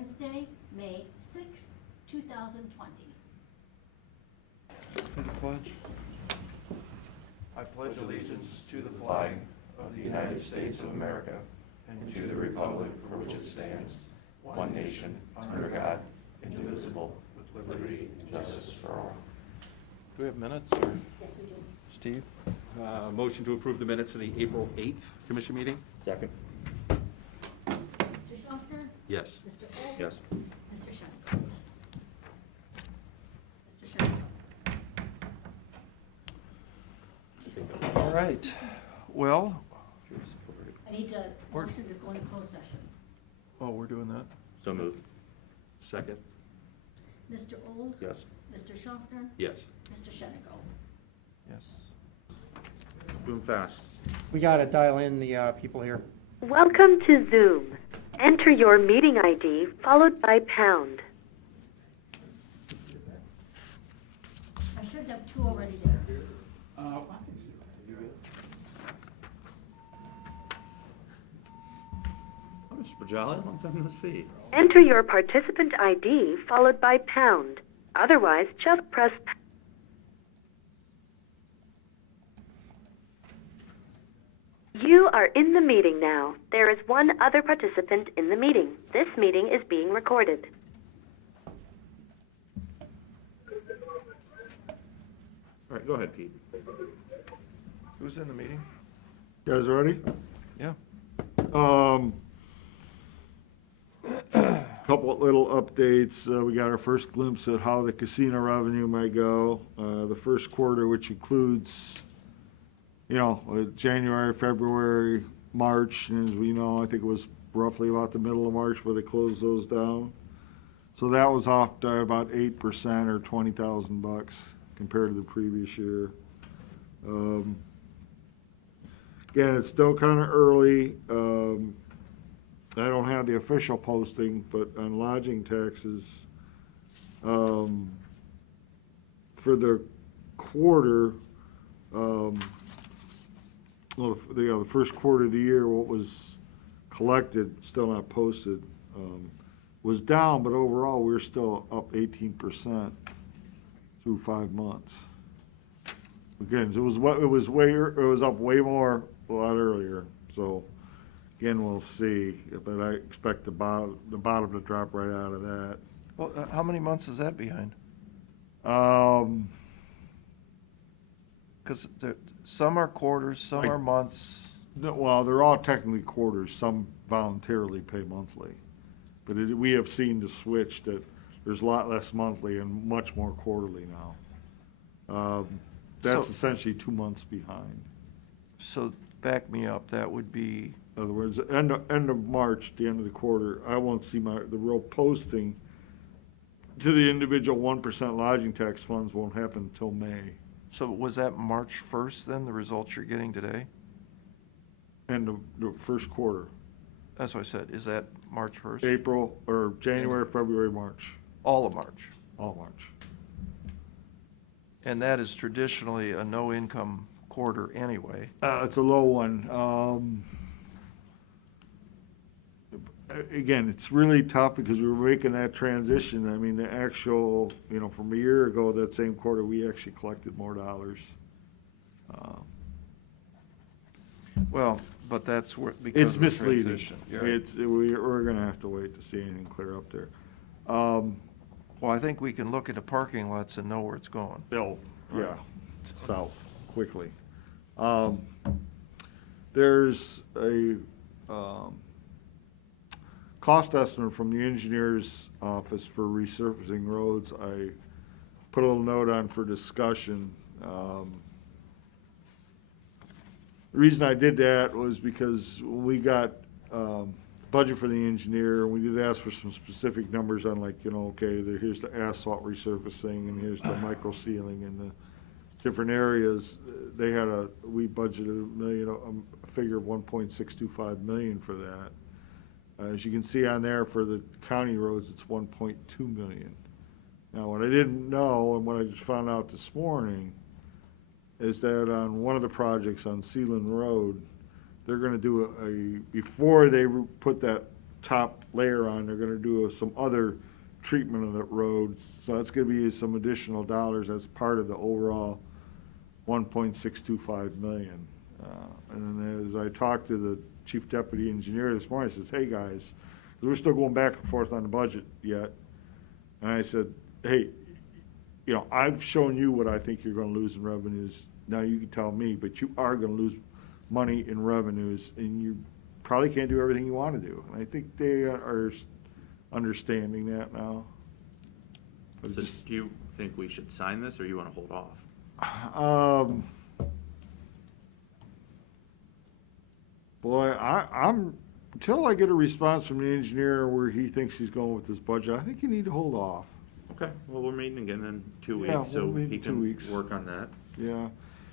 Wednesday, May 6th, 2020. To the pledge. I pledge allegiance to the flag of the United States of America and to the republic for which it stands, one nation, under God, indivisible, with liberty and justice for all. Do we have minutes, or Yes, we do. Steve? Motion to approve the minutes of the April 8th commission meeting? Second. Mr. Schaffner? Yes. Mr. Old? Yes. Mr. Shenko? Mr. Shenko? All right. Well, I need to We're- motion to go into closed session. oh, we're doing that? So moved. Second? Mr. Old? Yes. Mr. Schaffner? Yes. Mr. Shenko? Yes. Moving fast. We gotta dial in the people here. Welcome to Zoom. Enter your meeting ID followed by pound. I should have two already there. Mr. Jolly, long time no see. Enter your participant ID followed by pound. Otherwise, just press pound. You are in the meeting now. There is one other participant in the meeting. This meeting is being recorded. All right, go ahead, Pete. Who's in the meeting? Guys ready? Yeah. Couple of little updates. We got our first glimpse at how the casino revenue might go. The first quarter, which includes, January, February, March, and as we know, I think it was roughly about the middle of March where they closed those down. So that was off to about 8% or $20,000 compared to the previous year. Again, it's still kind of early. I don't have the official posting, but on lodging taxes, for the quarter, the first quarter of the year, what was collected, still not posted, was down, but overall, we're still up 18% through 5 months. Again, it was up way more a lot earlier, so. Again, we'll see, but I expect the bottom to drop right out of that. Well, how many months is that behind? Because some are quarters, some are months. No, well, they're all technically quarters, some voluntarily pay monthly. But we have seen the switch that there's a lot less monthly and much more quarterly now. That's So- essentially 2 months behind. So back me up, that would be, In other words, end of March, the end of the quarter, I won't see the real posting to the individual 1% lodging tax funds won't happen until May, so was that March 1st then, the results you're getting today? end of the first quarter, That's what I said, is that March 1st? April, or January, February, March, All of March. all March. And that is traditionally a no-income quarter anyway. It's a low one. Again, it's really tough because we were making that transition. I mean, the actual, from a year ago, that same quarter, we actually collected more dollars. Well, but that's where, because It's of the misleading. transition. You're right. We're gonna have to wait to see anything clear up there. Well, I think we can look at the parking lots and know where it's going. Yeah, south, quickly. There's a, cost estimate from the engineer's office for resurfacing roads. I put a little note on for discussion. The reason I did that was because when we got, budget for the engineer, we did ask for some specific numbers on here's the asphalt resurfacing and here's the micro sealing and the different areas. We budgeted a figure of 1.625 million for that. As you can see on there, for the county roads, it's 1.2 million. Now, what I didn't know, and what I just found out this morning, is that on one of the projects on Sealand Road, they're gonna do before they put that top layer on, they're gonna do some other treatment of that road. So that's gonna be some additional dollars as part of the overall 1.625 million. And then as I talked to the chief deputy engineer this morning, I says, hey, guys, 'cause we're still going back and forth on the budget yet. And I said, hey, you know, I've shown you what I think you're gonna lose in revenues. Now you can tell me, but you are gonna lose money in revenues, and you probably can't do everything you wanna do. And I think they are understanding that now. But So just- do you think we should sign this, or you wanna hold off? Boy, I'm, until I get a response from the engineer where he thinks he's going with this budget, I think you need to hold off. Okay, well, we're meeting again in 2 Yeah, weeks, so we'll meet he in 2 can weeks. work on that. Yeah.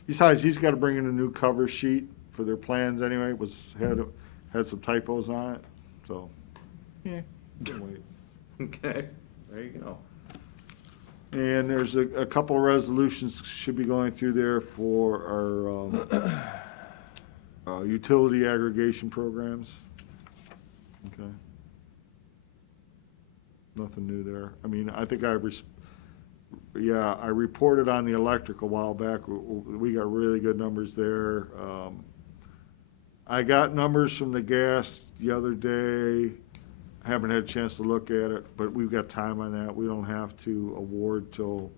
Besides, he's gotta bring in a new cover sheet for their plans anyway, had some typos on it, so, yeah, can wait. Okay, there you go. And there's a couple of resolutions should be going through there for our utility aggregation programs. Okay. Nothing new there. I mean, I think I reported on the electric a while back. We got really good numbers there. I got numbers from the gas the other day. Haven't had a chance to look at it, but we've got time on that. We don't have to award till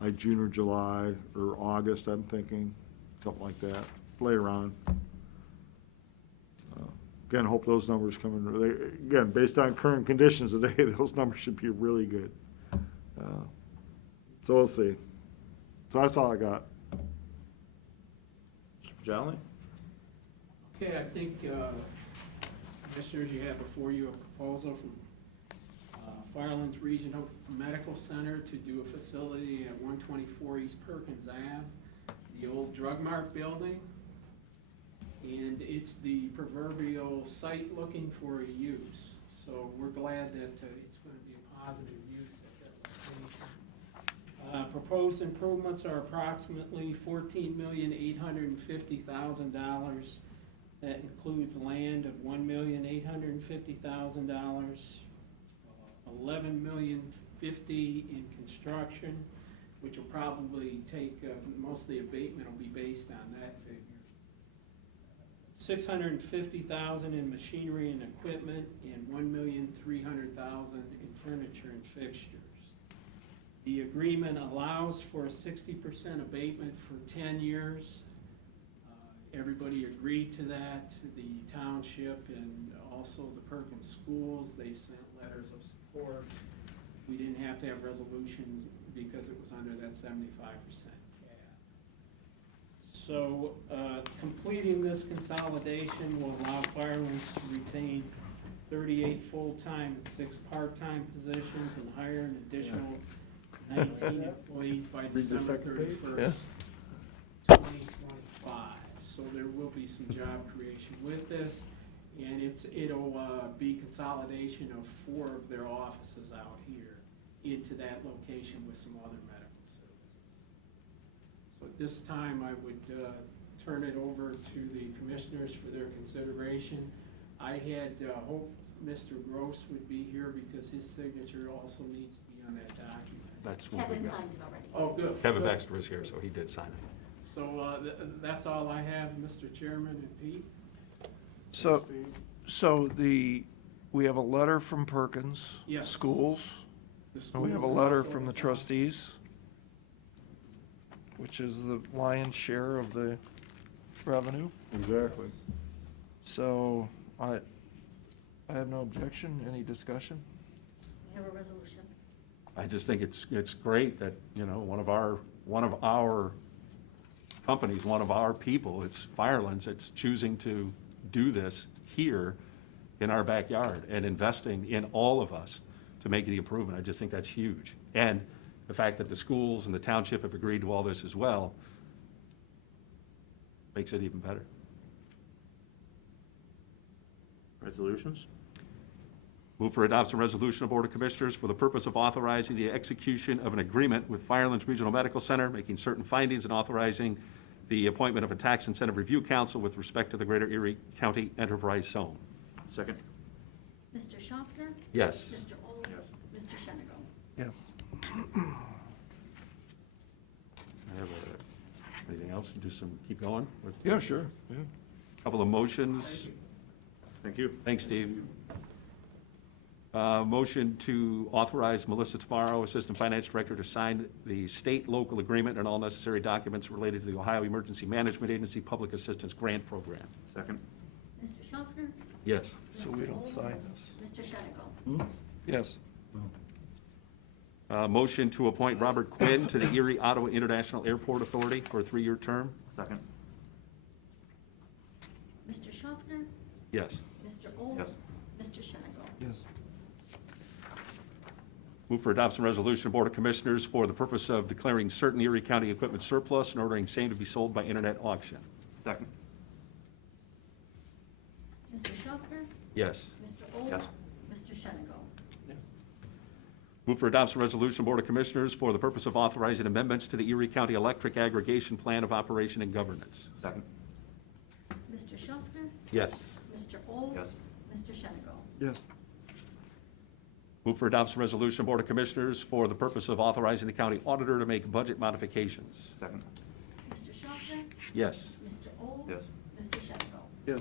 like June or July or August, I'm thinking, something like that, later on. Again, hope those numbers come in. Again, based on current conditions today, those numbers should be really good. So we'll see. So that's all I got. Mr. Jolly? Okay, I think, Commissioners, you have before you a proposal from Firelands Regional Medical Center to do a facility at 124 East Perkins Ave, the old Drug Mart building. And it's the proverbial site looking for a use. So we're glad that it's going to be a positive use at that location. Proposed improvements are approximately $14,850,000. That includes land of $1,850,000, $11,050,000 in construction, which will probably take most of the abatement will be based on that figure. $650,000 in machinery and equipment, and $1,300,000 in furniture and fixtures. The agreement allows for a 60% abatement for 10 years. Everybody agreed to that, the township and also the Perkins schools. They sent letters of support. We didn't have to have resolutions because it was under that 75% cap. So completing this consolidation will allow Firelands to retain 38 full-time and 6 part-time positions and hire an additional 19 employees by December 31st, 2025. So there will be some job creation with this, and it'll be consolidation of 4 of their offices out here into that location with some other medical services. So at this time, I would turn it over to the commissioners for their consideration. I had hoped Mr. Gross would be here because his signature also needs to be on that document. That's what we Kevin got. signed it already. Oh, good. Kevin good. Baxter is here, so he did sign it. So that's all I have, Mr. Chairman and Pete. So we have a letter from Perkins Yes. Schools, The and we have a schools letter also from the have- trustees, which is the lion's share of the revenue. Exactly. So I have no objection. Any discussion? We have a resolution. I just think it's great that, you know, one of our companies, one of our people, it's Firelands, it's choosing to do this here in our backyard and investing in all of us to make the improvement. I just think that's huge. And the fact that the schools and the township have agreed to all this as well makes it even better. Resolutions? Move for adoption resolution of Board of Commissioners for the purpose of authorizing the execution of an agreement with Firelands Regional Medical Center, making certain findings and authorizing the appointment of a tax incentive review council with respect to the Greater Erie County Enterprise Zone. Second? Mr. Schaffner? Yes. Mr. Old? Yes. Mr. Shenigo? Yes. I have anything else? Keep going with Yeah, sure, yeah. a couple of motions. Thank you. Thanks, Steve. Motion to authorize Melissa Tomorrow, Assistant Finance Director, to sign the state-local agreement and all necessary documents related to the Ohio Emergency Management Agency Public Assistance Grant Program. Second. Mr. Schaffner? Yes. So we don't sign this. Mr. Shenigo? Yes. Motion to appoint Robert Quinn to the Erie Ottawa International Airport Authority for a 3-year term. Second. Mr. Schaffner? Yes. Mr. Old? Yes. Mr. Shenigo? Yes. Move for adoption resolution of Board of Commissioners for the purpose of declaring certain Erie County equipment surplus and ordering same to be sold by internet auction. Second. Mr. Schaffner? Yes. Mr. Old? Yes. Mr. Shenigo? Move for adoption resolution of Board of Commissioners for the purpose of authorizing amendments to the Erie County Electric Aggregation Plan of Operation and Governance. Second. Mr. Schaffner? Yes. Mr. Old? Yes. Mr. Shenigo? Yes. Move for adoption resolution of Board of Commissioners for the purpose of authorizing the county auditor to make budget modifications. Second. Mr. Schaffner? Yes. Mr. Old? Yes. Mr. Shenigo? Yes.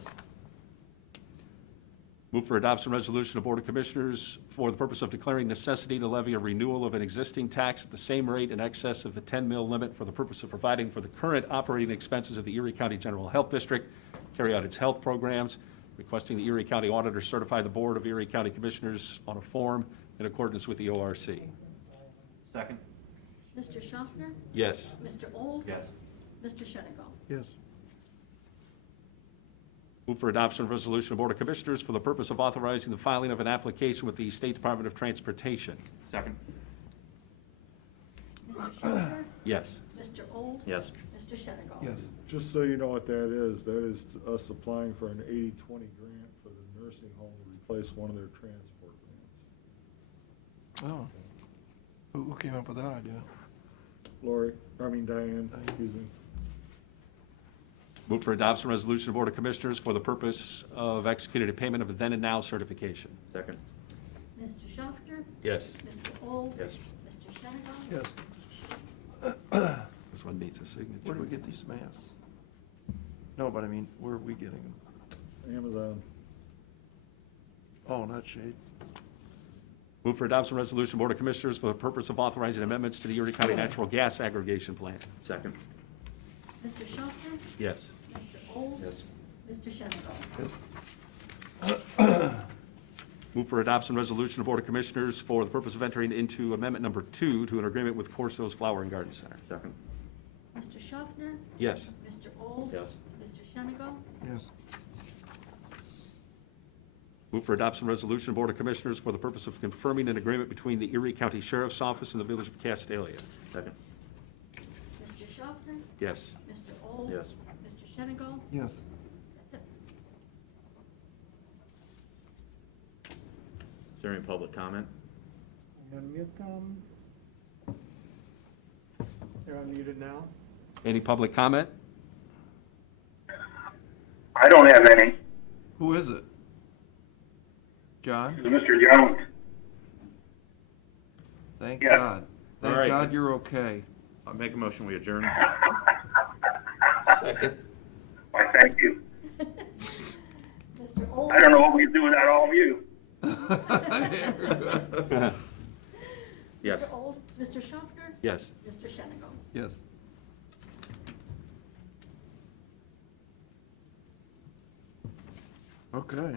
Move for adoption resolution of Board of Commissioners for the purpose of declaring necessity to levy a renewal of an existing tax at the same rate in excess of the 10 mil limit for the purpose of providing for the current operating expenses of the Erie County General Health District, carry out its health programs, requesting the Erie County Auditor certify the Board of Erie County Commissioners on a form in accordance with the ORC. Second. Mr. Schaffner? Yes. Mr. Old? Yes. Mr. Shenigo? Yes. Move for adoption of resolution of Board of Commissioners for the purpose of authorizing the filing of an application with the State Department of Transportation. Second. Mr. Schaffner? Yes. Mr. Old? Yes. Mr. Shenigo? Yes. Just so you know what that is us applying for an 80-20 grant for the nursing home to replace one of their transport vans. Oh. Who came up with that idea? Diane, excuse me. Move for adoption resolution of Board of Commissioners for the purpose of executing a payment of a then and now certification. Second. Mr. Schaffner? Yes. Mr. Old? Yes. Mr. Shenigo? Yes. This one needs a signature. Where do we get these masks? No, but I mean, where are we getting them? Amazon. Oh, not Shade. Move for adoption resolution of Board of Commissioners for the purpose of authorizing amendments to the Erie County Natural Gas Aggregation Plan. Second. Mr. Schaffner? Yes. Mr. Old? Yes. Mr. Shenigo? Yes. Move for adoption resolution of Board of Commissioners for the purpose of entering into amendment number 2 to an agreement with Corso's Flower and Garden Center. Second. Mr. Schaffner? Yes. Mr. Old? Yes. Mr. Shenigo? Yes. Move for adoption resolution of Board of Commissioners for the purpose of confirming an agreement between the Erie County Sheriff's Office and the Village of Castalia. Second. Mr. Schaffner? Yes. Mr. Old? Yes. Mr. Shenigo? Yes. That's it. Is there any public comment? Unmute them. They're unmuted now. Any public comment? I don't have any. Who is it? John? This is Mr. Jones. Thank Yes. God. Thank All right. God you're okay. I'll make a motion, we adjourn. Second. Why, thank you. Mr. Old? I don't know what we'd do without all of you. Yes. Mr. Old? Mr. Schaffner? Yes. Mr. Shenigo? Yes. Okay.